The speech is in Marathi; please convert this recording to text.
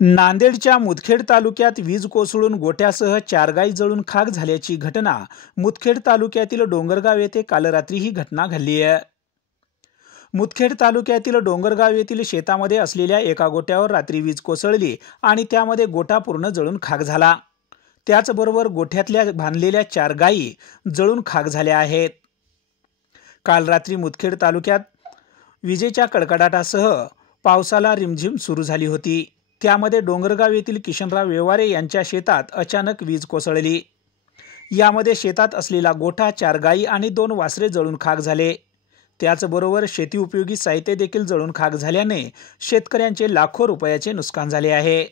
नांदेडच्या मुदखेड तालुक्यात वीज कोसळून गोठ्यासह 4 गायी जळून खाक झाल्याची घटना मुदखेड तालुक्यातील डोंगरगाव येथे काल रात्री ही घटना घडली आहे। मुदखेड तालुक्यातील डोंगरगाव येथील शेतामध्ये असलेल्या एका गोठ्यावर रात्री वीज कोसळली आणि त्यामध्ये गोठा पूर्ण जळून खाक झाला। त्याचबरोबर गोठ्यातल्या बांधलेल्या 4 गायी जळून खाक झाल्या आहेत। काल रात्री मुदखेड तालुक्यात विजेच्या कडकडाटासह पावसाला रिमझिम सुरू झाली होती। त्यामध्ये डोंगरगाव येथील किशनराव व्यवहारे यांच्या शेतात अचानक वीज कोसळली। यामध्ये शेतात असलेला गोठा, 4 गायी आणि 2 वासरे जळून खाक झाले। त्याचबरोबर शेती उपयोगी साहित्य देखील जळून खाक झाल्याने शेतकऱ्यांचे लाखो रुपयाचे नुकसान झाले आहे।